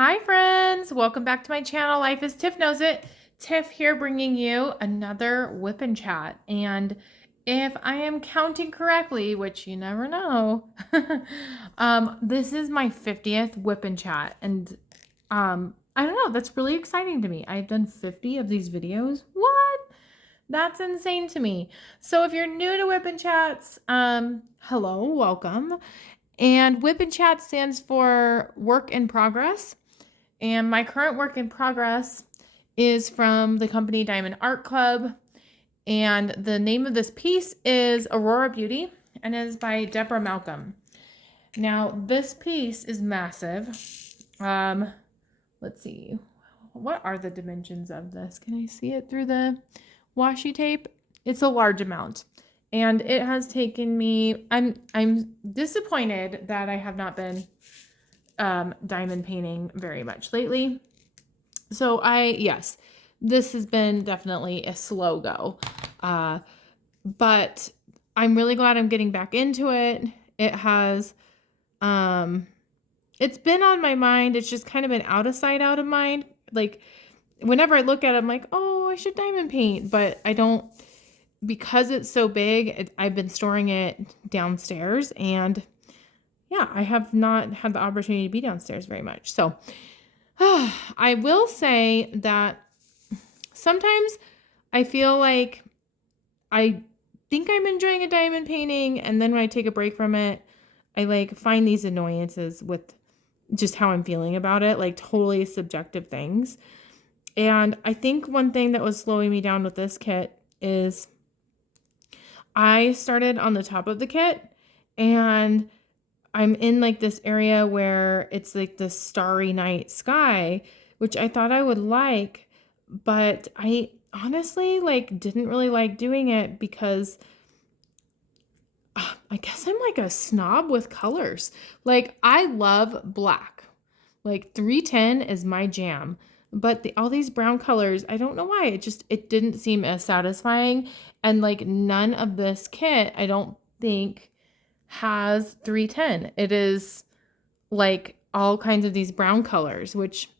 Hi friends, welcome back to my channel. Life is Tiff Knows It. Tiff here bringing you another WIP and Chat. And if I am counting correctly, which you never know, this is my 50th WIP and Chat. And I don't know, that's really exciting to me. I've done 50 of these videos. What? That's insane to me. So if you're new to WIP and Chats, hello, welcome. And WIP and Chat stands for Work in Progress. And my current work in progress is from the company Diamond Art Club. And the name of this piece is Aurora Beauty and is by Deborah Malcolm. Now, this piece is massive. Let's see. What are the dimensions of this? Can I see it through the washi tape? It's a large amount. And it has taken me, I'm disappointed that I have not been diamond painting very much lately. So yes, this has been definitely a slow go. But I'm really glad I'm getting back into it. It has, it's been on my mind. It's just kind of been out of sight, out of mind. Like whenever I look at it, I'm like, oh, I should diamond paint, but I don't, because it's so big, I've been storing it downstairs, and yeah, I have not had the opportunity to be downstairs very much. So I will say that sometimes I feel like I think I'm enjoying a diamond painting, and then when I take a break from it, I like find these annoyances with just how I'm feeling about it, like totally subjective things. And I think one thing that was slowing me down with this kit is I started on the top of the kit, and I'm in like this area where it's like the starry night sky, which I thought I would like, but I honestly like didn't really like doing it because I guess I'm like a snob with colors. Like I love black. Like 310 is my jam. But all these brown colors, I don't know why. It didn't seem as satisfying. And like none of this kit, I don't think has 310. It is like all kinds of these brown colors, which,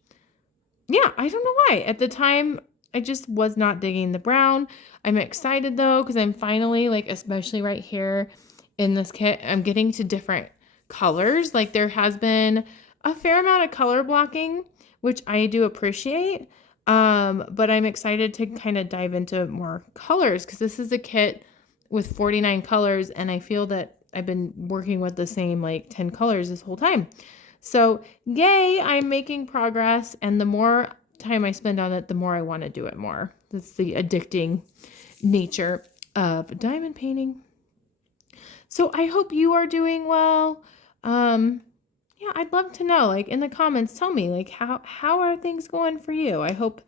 yeah, I don't know why. At the time, I just was not digging the brown. I'm excited though, because I'm finally, like, especially right here in this kit, I'm getting to different colors. Like there has been a fair amount of color blocking, which I do appreciate. But I'm excited to kind of dive into more colors because this is a kit with 49 colors, and I feel that I've been working with the same like 10 colors this whole time. So yay, I'm making progress, and the more time I spend on it, the more I want to do it more. That's the addicting nature of diamond painting. So I hope you are doing well. Yeah, I'd love to know, like in the comments, tell me like how are things going for you? I hope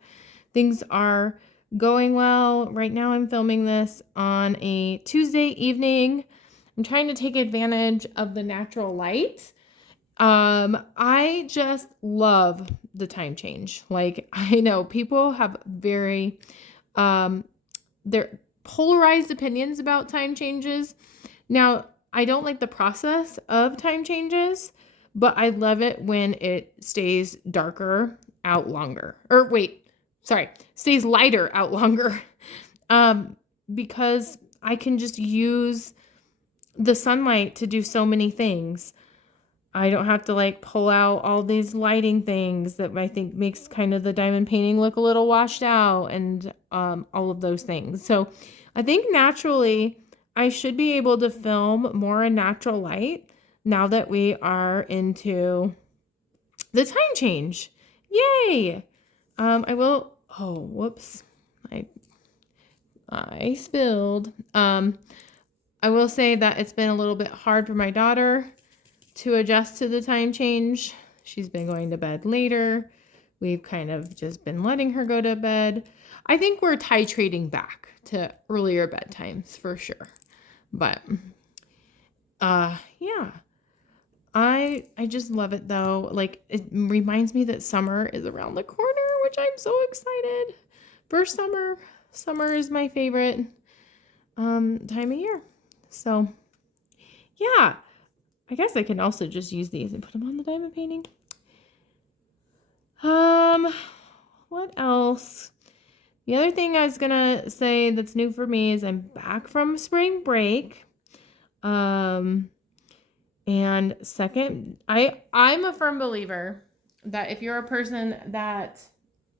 things are going well. Right now I'm filming this on a Tuesday evening. I'm trying to take advantage of the natural light. I just love the time change. Like I know people have very they're polarized opinions about time changes. Now, I don't like the process of time changes, but I love it when it stays darker out longer. Or wait, sorry, stays lighter out longer. Because I can just use the sunlight to do so many things. I don't have to like pull out all these lighting things that I think makes kind of the diamond painting look a little washed out, and all of those things. So I think naturally I should be able to film more in natural light now that we are into the time change. Yay! I will, oh, whoops. I spilled. I will say that it's been a little bit hard for my daughter to adjust to the time change. She's been going to bed later. We've kind of just been letting her go to bed. I think we're titrating back to earlier bedtimes for sure. But yeah. I just love it though. Like it reminds me that summer is around the corner, which I'm so excited for summer. Summer is my favorite time of year. So yeah. I guess I can also just use these and put them on the diamond painting. Um, what else? The other thing I was gonna say that's new for me is I'm back from spring break. And second, I'm a firm believer that if you're a person that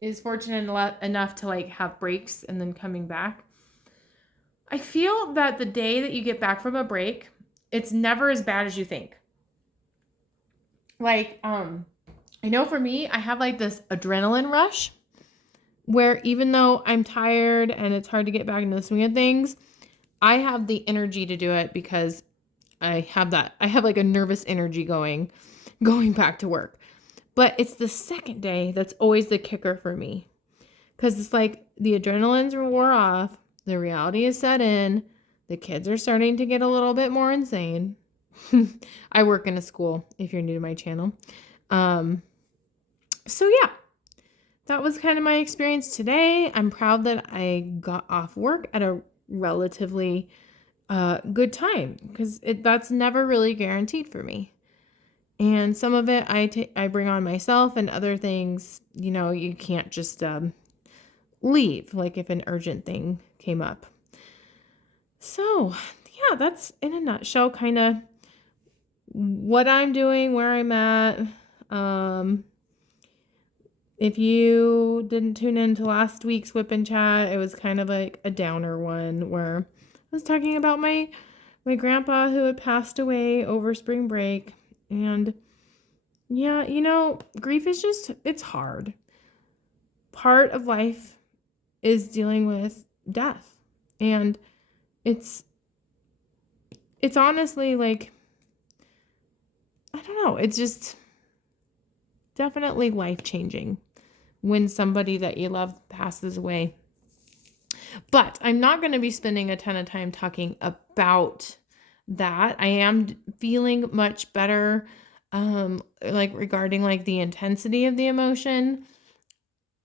is fortunate enough to like have breaks and then coming back, I feel that the day that you get back from a break, it's never as bad as you think. Like, I know for me, I have like this adrenaline rush where even though I'm tired and it's hard to get back into the swing of things, I have the energy to do it because I have like a nervous energy going back to work. But it's the second day that's always the kicker for me. Because it's like the adrenaline's wore off, the reality is set in, the kids are starting to get a little bit more insane. I work in a school, if you're new to my channel. So yeah, that was kind of my experience today. I'm proud that I got off work at a relatively good time because that's never really guaranteed for me. And some of it I bring on myself, and other things, you can't just leave, like if an urgent thing came up. So yeah, that's in a nutshell kind of what I'm doing, where I'm at. If you didn't tune into last week's WIP and Chat, it was kind of like a downer one where I was talking about my grandpa who had passed away over spring break. And yeah, grief is it's hard. Part of life is dealing with death. And it's honestly like, I don't know, it's just definitely life-changing when somebody that you love passes away. But I'm not going to be spending a ton of time talking about that. I am feeling much better, like regarding like the intensity of the emotion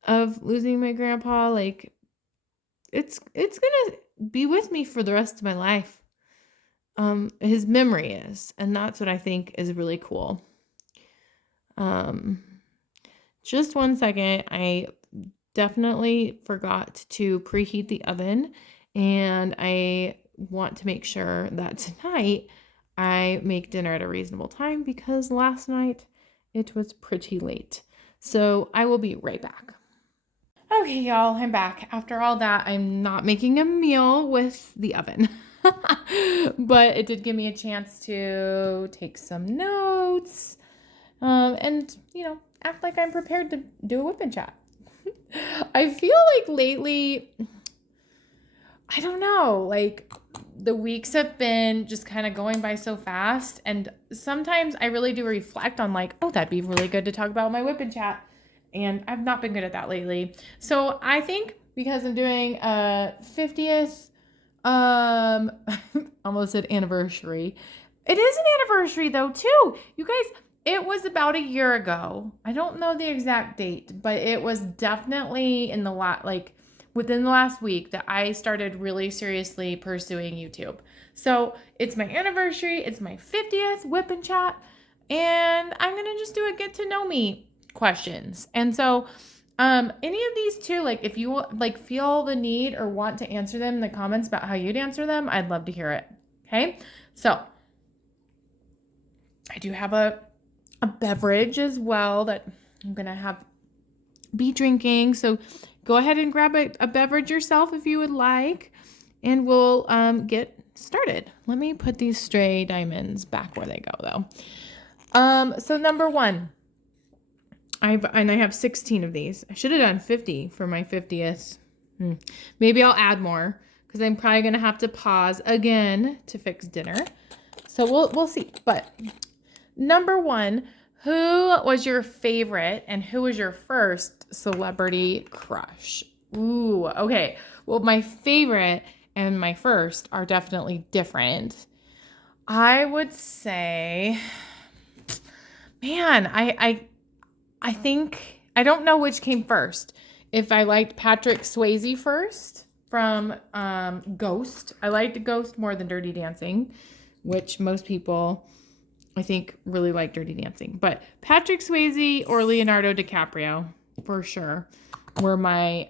of losing my grandpa. Like it's going to be with me for the rest of my life. His memory is, and that's what I think is really cool. Just one second. I definitely forgot to preheat the oven, and I want to make sure that tonight I make dinner at a reasonable time because last night it was pretty late. So I will be right back. Okay, y'all, I'm back. After all that, I'm not making a meal with the oven. But it did give me a chance to take some notes and, act like I'm prepared to do a WIP and Chat. I feel like lately, I don't know, like the weeks have been just kind of going by so fast. And sometimes I really do reflect on like, oh, that'd be really good to talk about my WIP and Chat. And I've not been good at that lately. So I think because I'm doing a 50th, almost said anniversary. It is an anniversary though, too. You guys, it was about a year ago. I don't know the exact date, but it was definitely in the within the last week that I started really seriously pursuing YouTube. So it's my anniversary. It's my 50th WIP and Chat. And I'm going to just do a get to know me questions. And so any of these two, like if you like feel the need or want to answer them in the comments about how you'd answer them, I'd love to hear it. Okay. So I do have a beverage as well that I'm going to be drinking. So go ahead and grab a beverage yourself if you would like, and we'll get started. Let me put these stray diamonds back where they go though. So number one, I have 16 of these. I should have done 50 for my 50th. Maybe I'll add more because I'm probably going to have to pause again to fix dinner. So we'll see. But number one, who was your favorite and who was your first celebrity crush? Ooh, okay. Well, my favorite and my first are definitely different. I would say, man, I think, I don't know which came first. If I liked Patrick Swayze first from Ghost. I liked Ghost more than Dirty Dancing, which most people I think really like Dirty Dancing. But Patrick Swayze or Leonardo DiCaprio, for sure, were my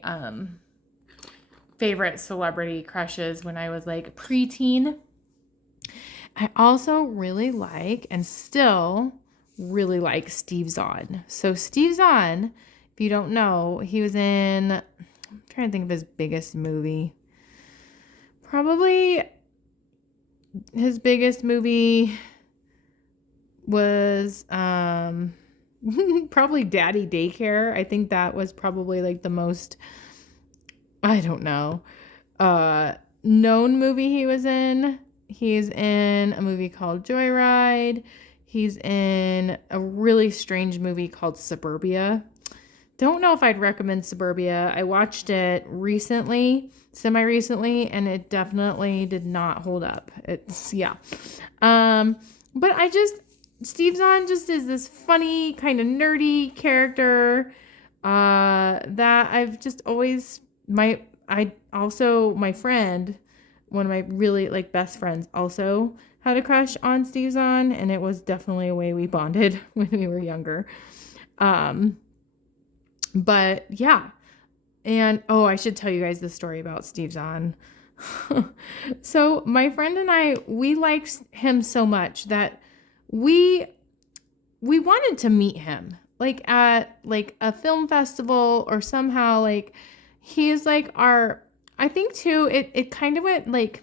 favorite celebrity crushes when I was like preteen. I also really like and still really like Steve Zahn. So Steve Zahn, if you don't know, he was in, I'm trying to think of his biggest movie. Probably his biggest movie was probably Daddy Daycare. I think that was probably like the most, I don't know, known movie he was in. He's in a movie called Joyride. He's in a really strange movie called Suburbia. Don't know if I'd recommend Suburbia. I watched it recently, semi-recently, and it definitely did not hold up. It's, yeah. But Steve Zahn just is this funny, kind of nerdy character that I've just always, my friend, one of my really like best friends also had a crush on Steve Zahn, and it was definitely a way we bonded when we were younger. But yeah. And I should tell you guys the story about Steve Zahn. So my friend and I, we liked him so much that we wanted to meet him like at like a film festival or somehow. Like he's like I think too, it kind of went like,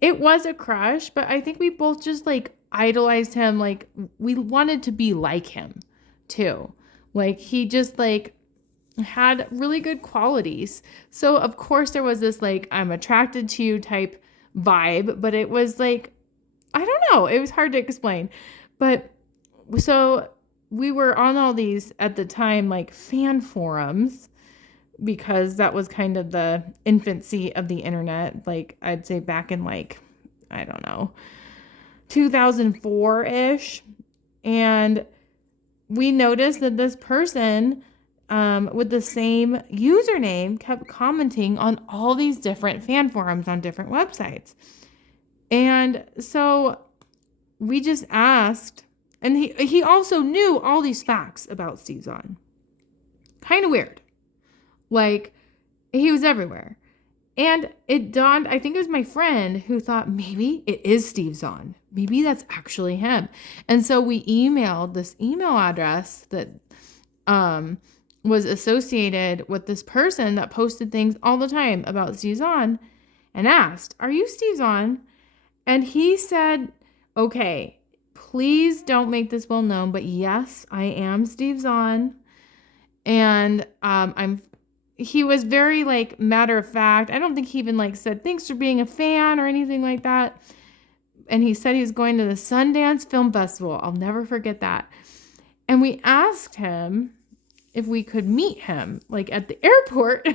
it was a crush, but I think we both just like idolized him. Like we wanted to be like him too. Like he just like had really good qualities. So of course there was this like, I'm attracted to you type vibe, but it was like, I don't know. It was hard to explain. But so we were on all these at the time, like fan forums, because that was kind of the infancy of the internet. Like I'd say back in like, I don't know, 2004-ish. And we noticed that this person with the same username kept commenting on all these different fan forums on different websites. And so we just asked, and he also knew all these facts about Steve Zahn. Kind of weird. Like, he was everywhere. And it dawned, I think it was my friend who thought maybe it is Steve Zahn. Maybe that's actually him. And so we emailed this email address that was associated with this person that posted things all the time about Steve Zahn and asked, "Are you Steve Zahn?" And he said, "Okay, please don't make this well known, but yes, I am Steve Zahn." And he was very like matter of fact. I don't think he even like said thanks for being a fan or anything like that. And he said he was going to the Sundance Film Festival. I'll never forget that. And we asked him if we could meet him like at the airport.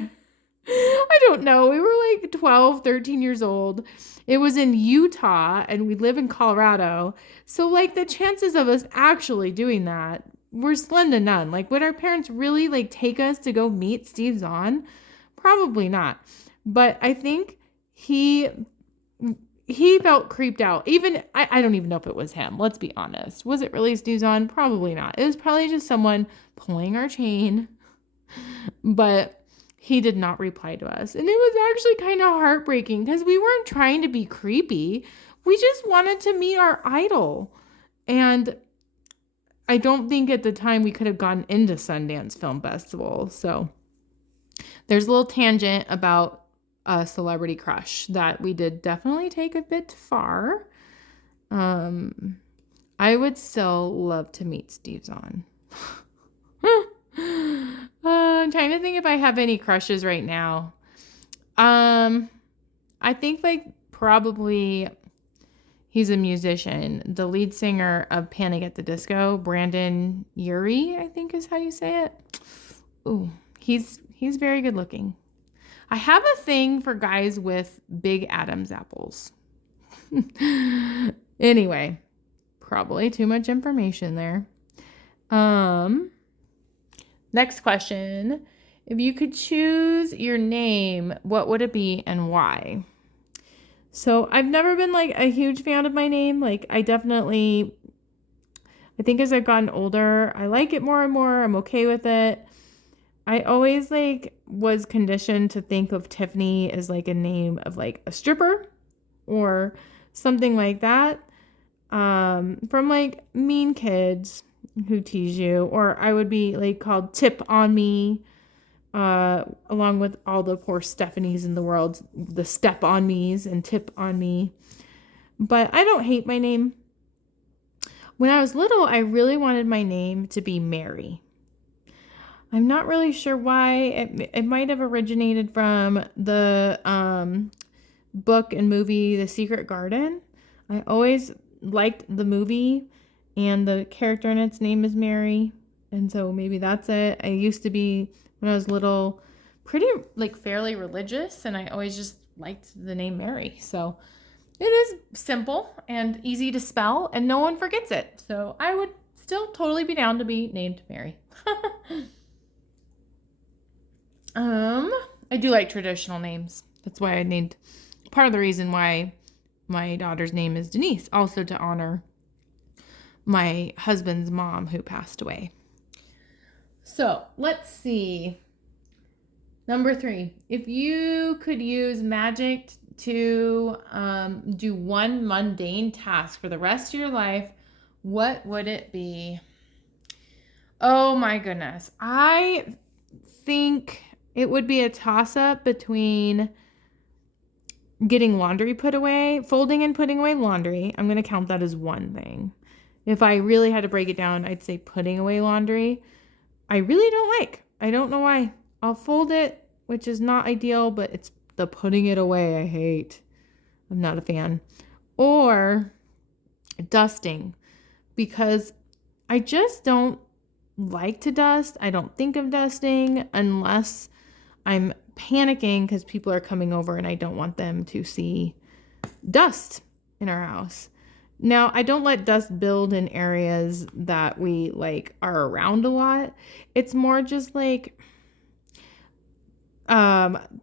I don't know. We were like 12, 13 years old. It was in Utah and we live in Colorado. So like the chances of us actually doing that were slim to none. Like, would our parents really like take us to go meet Steve Zahn? Probably not. But I think he felt creeped out. Even, I don't even know if it was him. Let's be honest. Was it really Steve Zahn? Probably not. It was probably just someone pulling our chain. But he did not reply to us. And it was actually kind of heartbreaking because we weren't trying to be creepy. We just wanted to meet our idol. And I don't think at the time we could have gotten into Sundance Film Festival. So there's a little tangent about a celebrity crush that we did definitely take a bit far. I would still love to meet Steve Zahn. I'm trying to think if I have any crushes right now. I think like probably he's a musician. The lead singer of Panic at the Disco, Brandon Urie, I think is how you say it. Ooh, he's very good looking. I have a thing for guys with big Adam's apples. Anyway, probably too much information there. Next question. If you could choose your name, what would it be and why? So I've never been like a huge fan of my name. Like I definitely I think as I've gotten older, I like it more and more. I'm okay with it. I always like was conditioned to think of Tiffany as like a name of like a stripper or something like that. From like Mean Kids who tease you, or I would be like called Tip on Me, along with all the poor Stephanies in the world, the Step on Me's and Tip on Me. But I don't hate my name. When I was little, I really wanted my name to be Mary. I'm not really sure why. It might have originated from the book and movie The Secret Garden. I always liked the movie, and the character in its name is Mary. And so maybe that's it. I used to be, when I was little, pretty like fairly religious, and I always just liked the name Mary. So it is simple and easy to spell, and no one forgets it. So I would still totally be down to be named Mary. I do like traditional names. That's why I named, part of the reason why my daughter's name is Denise, also to honor my husband's mom who passed away. So let's see. Number 3, if you could use magic to do one mundane task for the rest of your life, what would it be? Oh my goodness. I think it would be a toss-up between getting laundry put away, folding and putting away laundry. I'm going to count that as one thing. If I really had to break it down, I'd say putting away laundry. I really don't like. I don't know why. I'll fold it, which is not ideal, but it's the putting it away I hate. I'm not a fan. Or dusting, because I just don't like to dust. I don't think of dusting unless I'm panicking because people are coming over and I don't want them to see dust in our house. Now, I don't let dust build in areas that we like are around a lot. It's more just like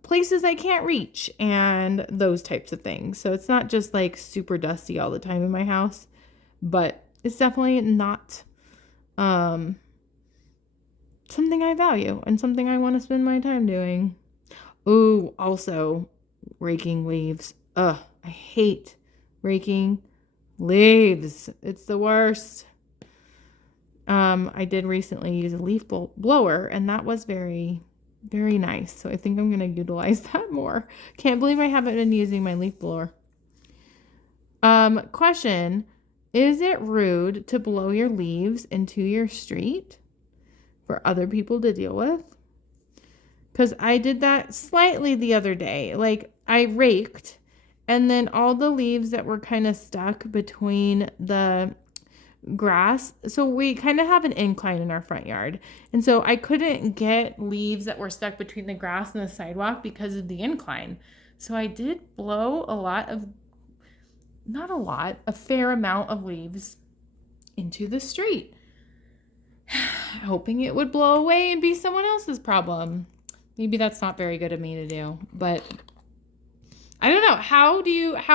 places I can't reach and those types of things. So it's not just like super dusty all the time in my house, but it's definitely not something I value and something I want to spend my time doing. Ooh, also raking leaves. Ugh, I hate raking leaves. It's the worst. I did recently use a leaf blower, and that was very, very nice. So I think I'm going to utilize that more. Can't believe I haven't been using my leaf blower. Question. Is it rude to blow your leaves into your street for other people to deal with? Because I did that slightly the other day. Like, I raked, and then all the leaves that were kind of stuck between the grass. So we kind of have an incline in our front yard. And so I couldn't get leaves that were stuck between the grass and the sidewalk because of the incline. So I did blow a fair amount of leaves into the street, hoping it would blow away and be someone else's problem. Maybe that's not very good of me to do, but I don't know. How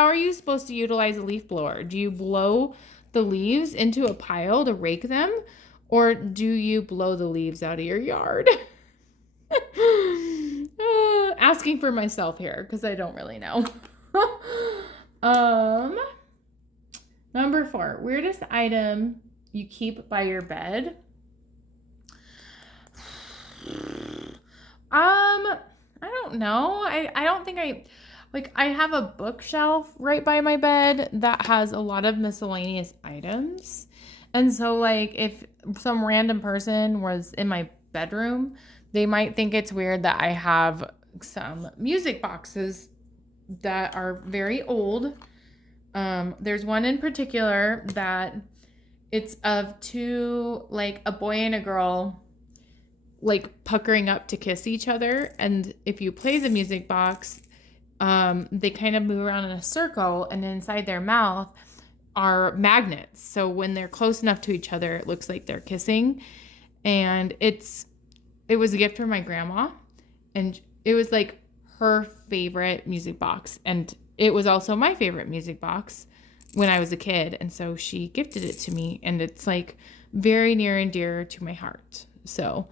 are you supposed to utilize a leaf blower? Do you blow the leaves into a pile to rake them, or do you blow the leaves out of your yard? Asking for myself here because I don't really know. Number 4, weirdest item you keep by your bed. I don't know. I don't think I have a bookshelf right by my bed that has a lot of miscellaneous items. And so like if some random person was in my bedroom, they might think it's weird that I have some music boxes that are very old. There's one in particular that it's of two, like a boy and a girl, like puckering up to kiss each other. And if you play the music box, they kind of move around in a circle, and inside their mouth are magnets. So when they're close enough to each other, it looks like they're kissing. And it was a gift from my grandma, and it was like her favorite music box. And it was also my favorite music box. when I was a kid. And so she gifted it to me, and it's like very near and dear to my heart. So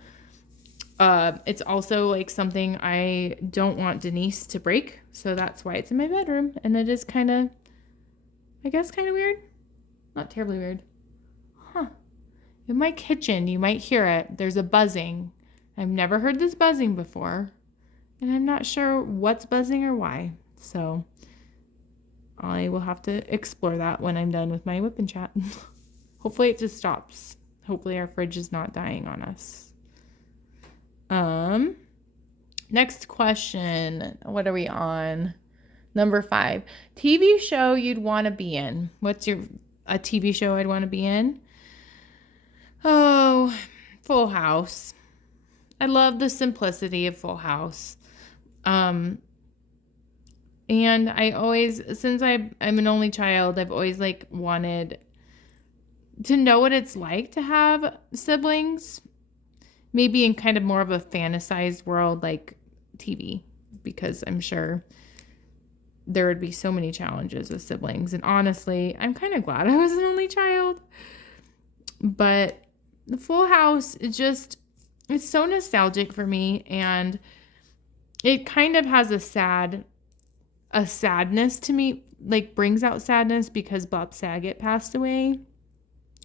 it's also like something I don't want Denise to break. So that's why it's in my bedroom. And it is kind of, I guess, kind of weird. Not terribly weird. Huh. In my kitchen, you might hear it. There's a buzzing. I've never heard this buzzing before. And I'm not sure what's buzzing or why. So I will have to explore that when I'm done with my WIP and Chat. Hopefully it just stops. Hopefully our fridge is not dying on us. Next question. What are we on? Number 5. TV show you'd want to be in. What's a TV show I'd want to be in? Oh, Full House. I love the simplicity of Full House. And I always, since I'm an only child, I've always like wanted to know what it's like to have siblings. Maybe in kind of more of a fantasized world like TV, because I'm sure there would be so many challenges with siblings. And honestly, I'm kind of glad I was an only child. But the Full House, it's so nostalgic for me, and it kind of has a sadness to me, like brings out sadness because Bob Saget passed away.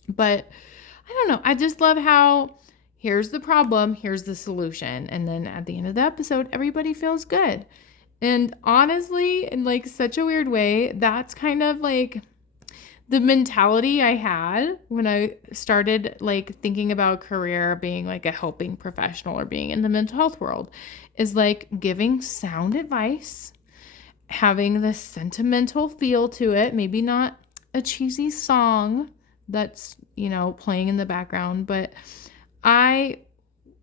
But I don't know. I just love how here's the problem, here's the solution. And then at the end of the episode, everybody feels good. And honestly, in like such a weird way, that's kind of like the mentality I had when I started like thinking about career being like a helping professional or being in the mental health world, is like giving sound advice, having this sentimental feel to it, maybe not a cheesy song that's, playing in the background, but I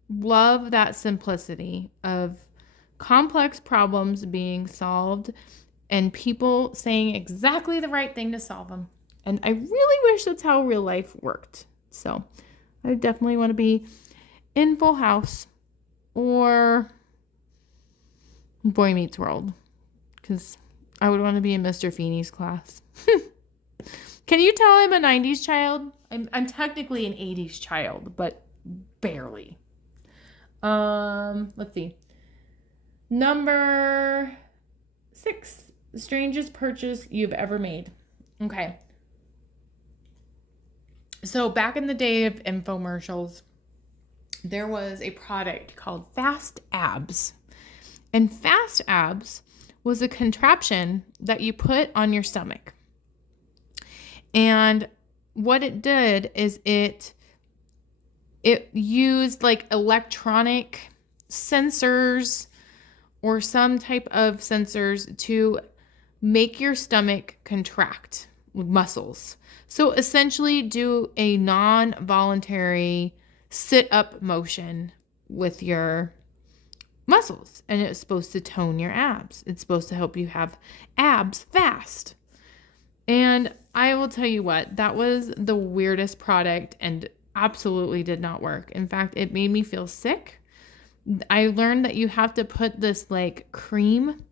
love that simplicity of complex problems being solved and people saying exactly the right thing to solve them. And I really wish that's how real life worked. So I definitely want to be in Full House or Boy Meets World, because I would want to be in Mr. Feeney's class. Can you tell I'm a 90s child? I'm technically an 80s child, but barely. Let's see. Number 6, strangest purchase you've ever made. Okay. So back in the day of infomercials, there was a product called Fast Abs. And Fast Abs was a contraption that you put on your stomach. And what it did is it used like electronic sensors or some type of sensors to make your stomach contract with muscles. So essentially do a non-voluntary sit-up motion with your muscles. And it's supposed to tone your abs. It's supposed to help you have abs fast. And I will tell you what, that was the weirdest product and absolutely did not work. In fact, it made me feel sick. I learned that you have to put this like cream,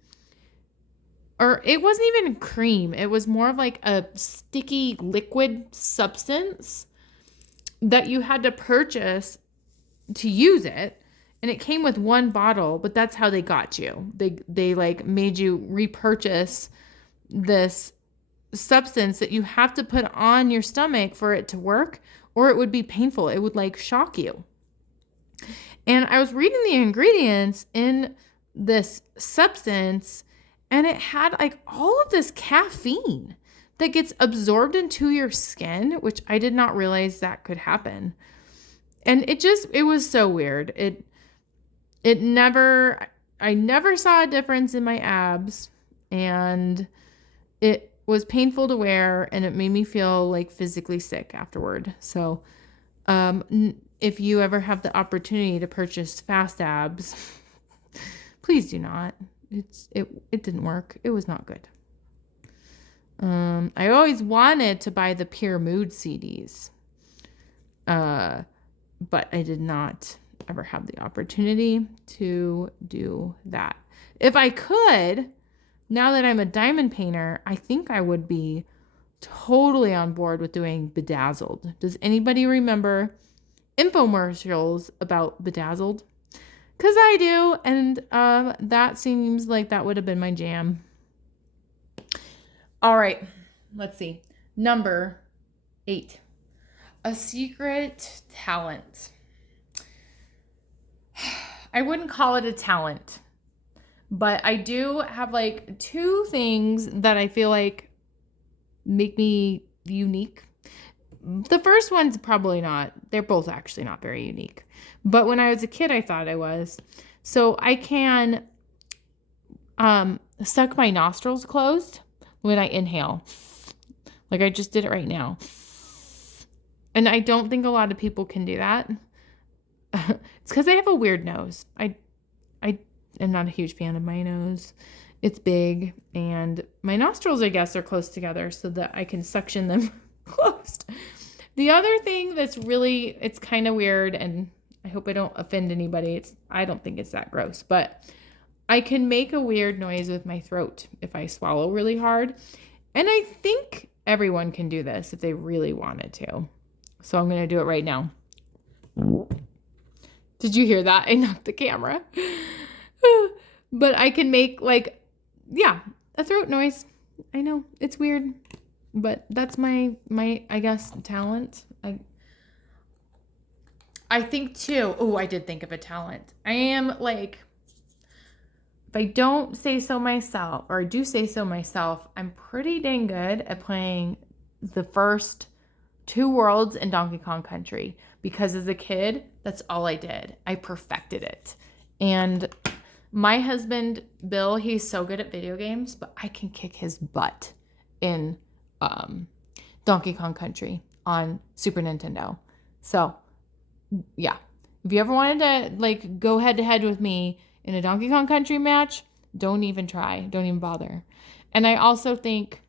or it wasn't even cream. It was more of like a sticky liquid substance that you had to purchase to use it. And it came with one bottle, but that's how they got you. They like made you repurchase this substance that you have to put on your stomach for it to work, or it would be painful. It would like shock you. And I was reading the ingredients in this substance, and it had like all of this caffeine that gets absorbed into your skin, which I did not realize that could happen. And it was so weird. I never saw a difference in my abs, and it was painful to wear, and it made me feel like physically sick afterward. So, if you ever have the opportunity to purchase Fast Abs, please do not. It didn't work. It was not good. I always wanted to buy the Pure Mood CDs, but I did not ever have the opportunity to do that. If I could, now that I'm a diamond painter, I think I would be totally on board with doing Bedazzled. Does anybody remember infomercials about Bedazzled? Because I do, and that seems like that would have been my jam. All right, let's see. Number 8. A secret talent. I wouldn't call it a talent, but I do have like 2 things that I feel like make me unique. The first one's probably not. They're both actually not very unique. But when I was a kid, I thought I was. So I can suck my nostrils closed when I inhale. Like I just did it right now. And I don't think a lot of people can do that. It's because I have a weird nose. I am not a huge fan of my nose. It's big, and my nostrils, I guess, are close together so that I can suction them closed. The other thing that's really, it's kind of weird, and I hope I don't offend anybody. I don't think it's that gross, but I can make a weird noise with my throat if I swallow really hard. And I think everyone can do this if they really wanted to. So I'm going to do it right now. Did you hear that? I knocked the camera. But I can make a throat noise. I know it's weird, but that's my I guess talent. I think too. Oh, I did think of a talent. I am like, if I don't say so myself, or I do say so myself, I'm pretty dang good at playing the first 2 worlds in Donkey Kong Country, because as a kid, that's all I did. I perfected it. And my husband, Bill, he's so good at video games, but I can kick his butt in Donkey Kong Country on Super Nintendo. So, yeah. If you ever wanted to like go head to head with me in a Donkey Kong Country match, don't even try. Don't even bother. And I also think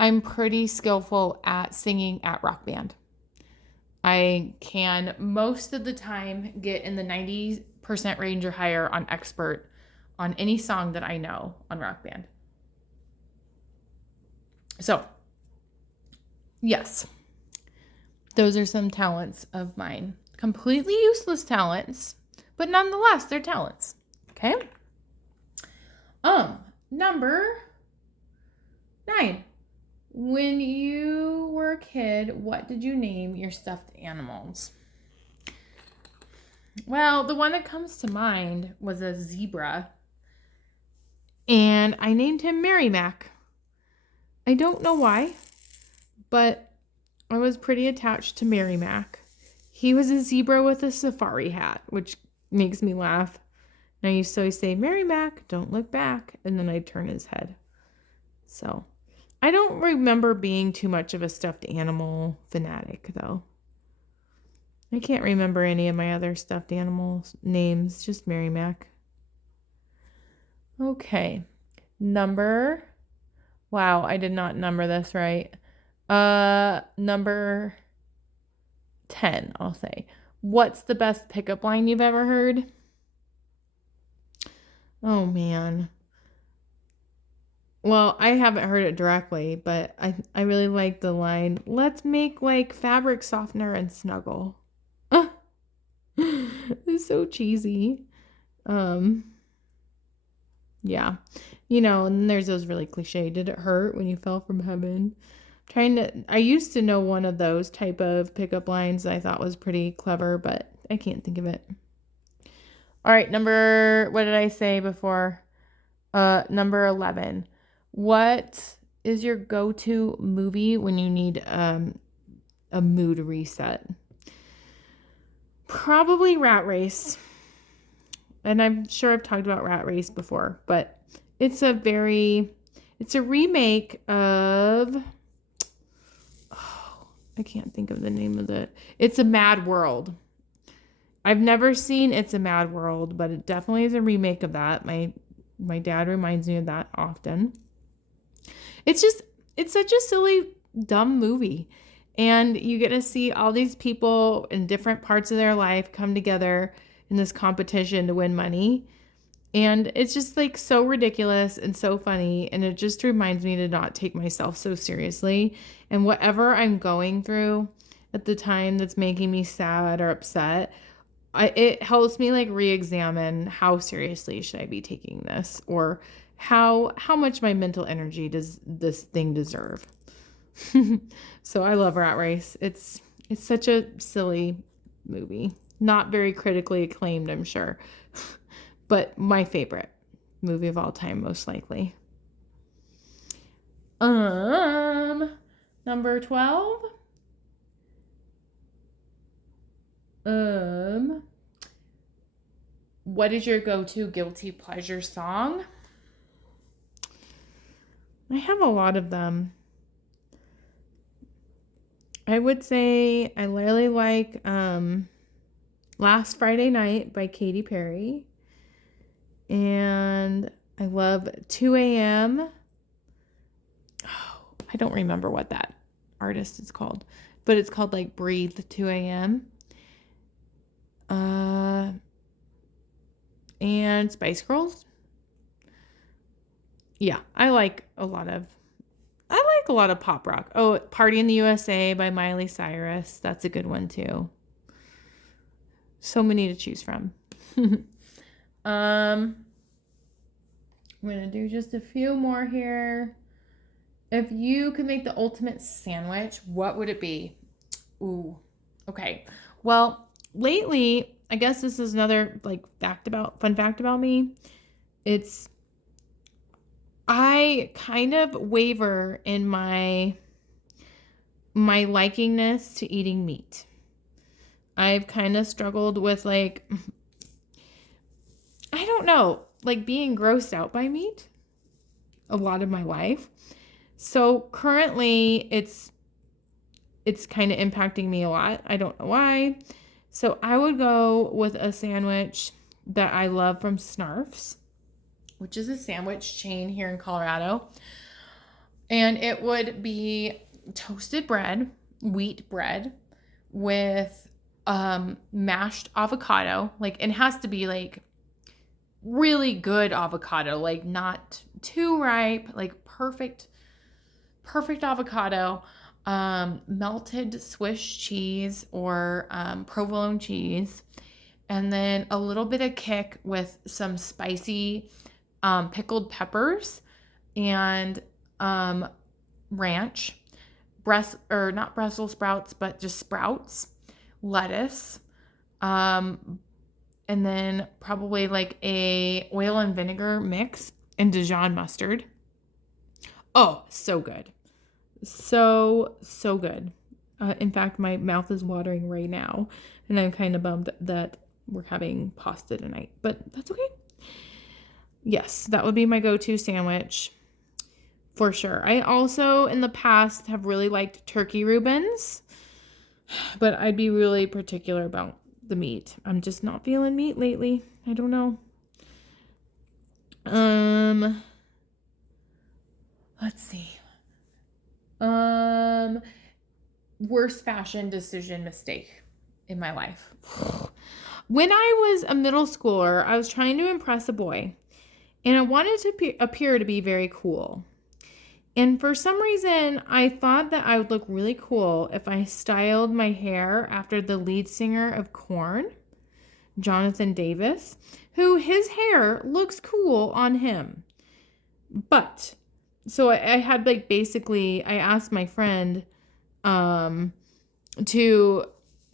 I'm pretty skillful at singing at Rock Band. I can most of the time get in the 90% range or higher on expert on any song that I know on Rock Band. So, yes, those are some talents of mine. Completely useless talents, but nonetheless, they're talents. Okay? Number 9. When you were a kid, what did you name your stuffed animals? Well, the one that comes to mind was a zebra, and I named him Mary Mac. I don't know why, but I was pretty attached to Mary Mac. He was a zebra with a safari hat, which makes me laugh. And I used to always say, Mary Mac, don't look back, and then I'd turn his head. So I don't remember being too much of a stuffed animal fanatic, though. I can't remember any of my other stuffed animals' names, just Mary Mac. Okay. Wow, I did not number this right. Number 10, I'll say. What's the best pickup line you've ever heard? Oh, man. Well, I haven't heard it directly, but I really like the line, let's make like fabric softener and snuggle. It's so cheesy. Yeah. And there's those really cliche, did it hurt when you fell from heaven? I used to know one of those type of pickup lines I thought was pretty clever, but I can't think of it. All right, what did I say before? Number 11. What is your go-to movie when you need a mood reset? Probably Rat Race. And I'm sure I've talked about Rat Race before, but it's a remake of, I can't think of the name of it. It's a Mad World. I've never seen It's a Mad World, but it definitely is a remake of that. My dad reminds me of that often. It's such a silly, dumb movie. And you get to see all these people in different parts of their life come together in this competition to win money. And it's just like so ridiculous and so funny. And it just reminds me to not take myself so seriously. And whatever I'm going through at the time that's making me sad or upset, it helps me like re-examine how seriously should I be taking this, or how much my mental energy does this thing deserve. So I love Rat Race. It's such a silly movie. Not very critically acclaimed, I'm sure. But my favorite movie of all time, most likely. Number 12. What is your go-to guilty pleasure song? I have a lot of them. I would say I really like Last Friday Night by Katy Perry. And I love 2 a.m. Oh, I don't remember what that artist is called, but it's called like Breathe 2 a.m. And Spice Girls. Yeah, I like a lot of pop rock. Oh, Party in the USA by Miley Cyrus. That's a good one too. So many to choose from. I'm going to do just a few more here. If you could make the ultimate sandwich, what would it be? Ooh, okay. Well, lately, I guess this is another like fun fact about me. I kind of waver in my likingness to eating meat. I've kind of struggled with like, I don't know, like being grossed out by meat a lot of my life. So currently it's kind of impacting me a lot. I don't know why. So I would go with a sandwich that I love from Snarf's, which is a sandwich chain here in Colorado. And it would be toasted bread, wheat bread, with mashed avocado. Like, it has to be like really good avocado, like not too ripe, like perfect avocado, melted Swiss cheese or provolone cheese, and then a little bit of kick with some spicy pickled peppers and ranch, not Brussels sprouts, but just sprouts, lettuce, and then probably like a oil and vinegar mix and Dijon mustard. Oh, so good. So good. In fact, my mouth is watering right now, and I'm kind of bummed that we're having pasta tonight, but that's okay. Yes, that would be my go-to sandwich for sure. I also, in the past, have really liked turkey Reubens, but I'd be really particular about the meat. I'm just not feeling meat lately. I don't know. Let's see. Worst fashion decision mistake in my life. When I was a middle schooler, I was trying to impress a boy, and I wanted to appear to be very cool. And for some reason, I thought that I would look really cool if I styled my hair after the lead singer of Korn, Jonathan Davis, who his hair looks cool on him. But, so I had like basically, I asked my friend to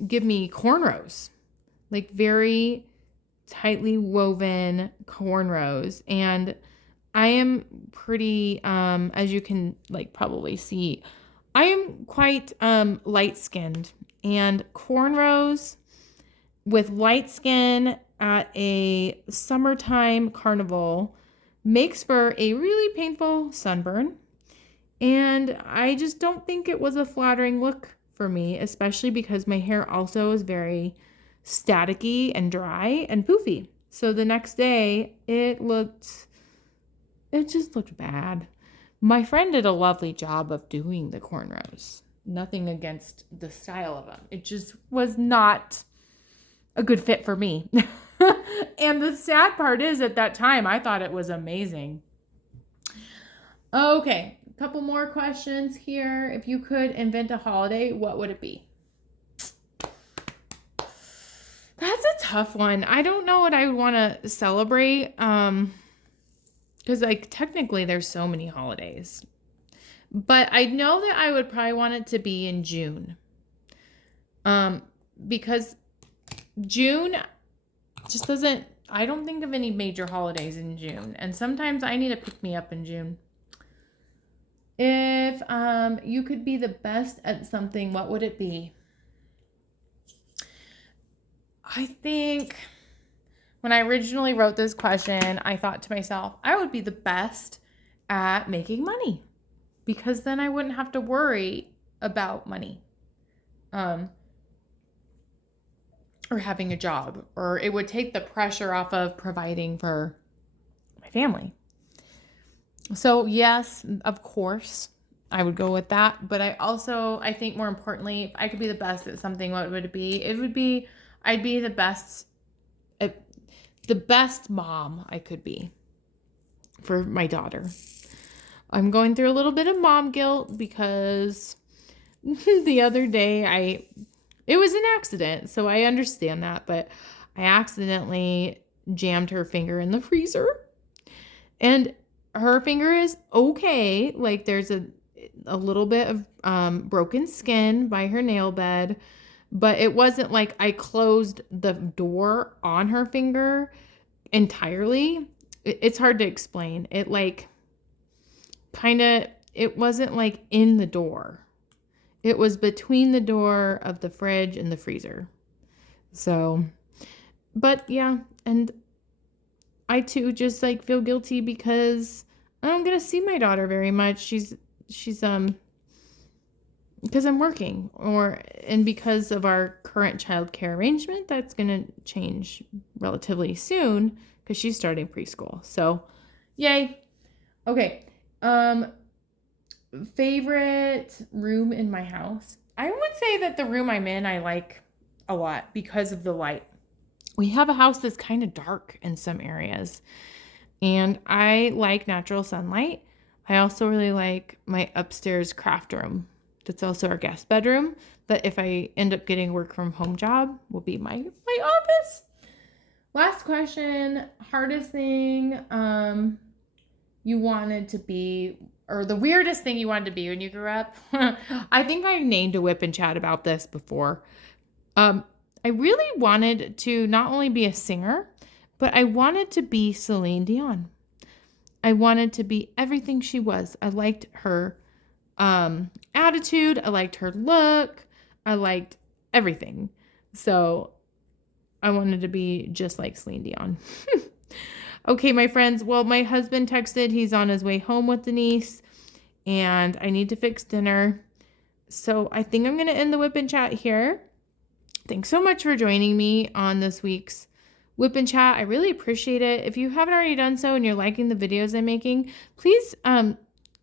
give me cornrows, like very tightly woven cornrows. And I am pretty, as you can like probably see, I am quite light-skinned, and cornrows with light skin at a summertime carnival makes for a really painful sunburn. And I just don't think it was a flattering look for me, especially because my hair also is very staticky and dry and poofy. So the next day it just looked bad. My friend did a lovely job of doing the cornrows. Nothing against the style of them. It just was not a good fit for me. And the sad part is at that time, I thought it was amazing. Okay, a couple more questions here. If you could invent a holiday, what would it be? That's a tough one. I don't know what I would want to celebrate. Because like technically there's so many holidays. But I know that I would probably want it to be in June. Because June just doesn't, I don't think of any major holidays in June. And sometimes I need to pick me up in June. If you could be the best at something, what would it be? I think when I originally wrote this question, I thought to myself, I would be the best at making money because then I wouldn't have to worry about money. Or having a job, or it would take the pressure off of providing for my family. So yes, of course, I would go with that. But I think more importantly, if I could be the best at something, what would it be? I'd be the best mom I could be for my daughter. I'm going through a little bit of mom guilt because the other day it was an accident, so I understand that, but I accidentally jammed her finger in the freezer. And her finger is okay. Like there's a little bit of broken skin by her nail bed, but it wasn't like I closed the door on her finger entirely. It's hard to explain. It wasn't like in the door. It was between the door of the fridge and the freezer. So, but yeah, and I too just like feel guilty because I don't get to see my daughter very much. She's because I'm working and because of our current childcare arrangement, that's going to change relatively soon because she's starting preschool. So, yay. Okay. Favorite room in my house? I would say that the room I'm in, I like a lot because of the light. We have a house that's kind of dark in some areas, and I like natural sunlight. I also really like my upstairs craft room. That's also our guest bedroom. But if I end up getting a work from home job, will be my office. Last question. Hardest thing you wanted to be, or the weirdest thing you wanted to be when you grew up? I think I've named a WIP and Chat about this before. I really wanted to not only be a singer, but I wanted to be Celine Dion. I wanted to be everything she was. I liked her attitude. I liked her look. I liked everything. So I wanted to be just like Celine Dion. Okay, my friends. Well, my husband texted. He's on his way home with Denise, and I need to fix dinner. So I think I'm going to end the WIP and Chat here. Thanks so much for joining me on this week's WIP and Chat. I really appreciate it. If you haven't already done so and you're liking the videos I'm making, please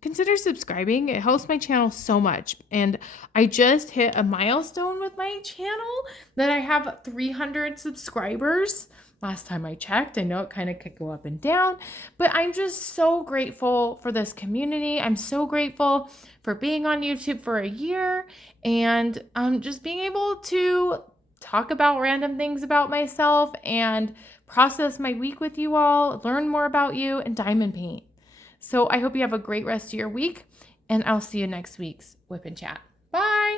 consider subscribing. It helps my channel so much. And I just hit a milestone with my channel that I have 300 subscribers. Last time I checked, I know it kind of could go up and down, but I'm just so grateful for this community. I'm so grateful for being on YouTube for a year and just being able to talk about random things about myself and process my week with you all, learn more about you, and diamond paint. So I hope you have a great rest of your week, and I'll see you next week's WIP and Chat. Bye!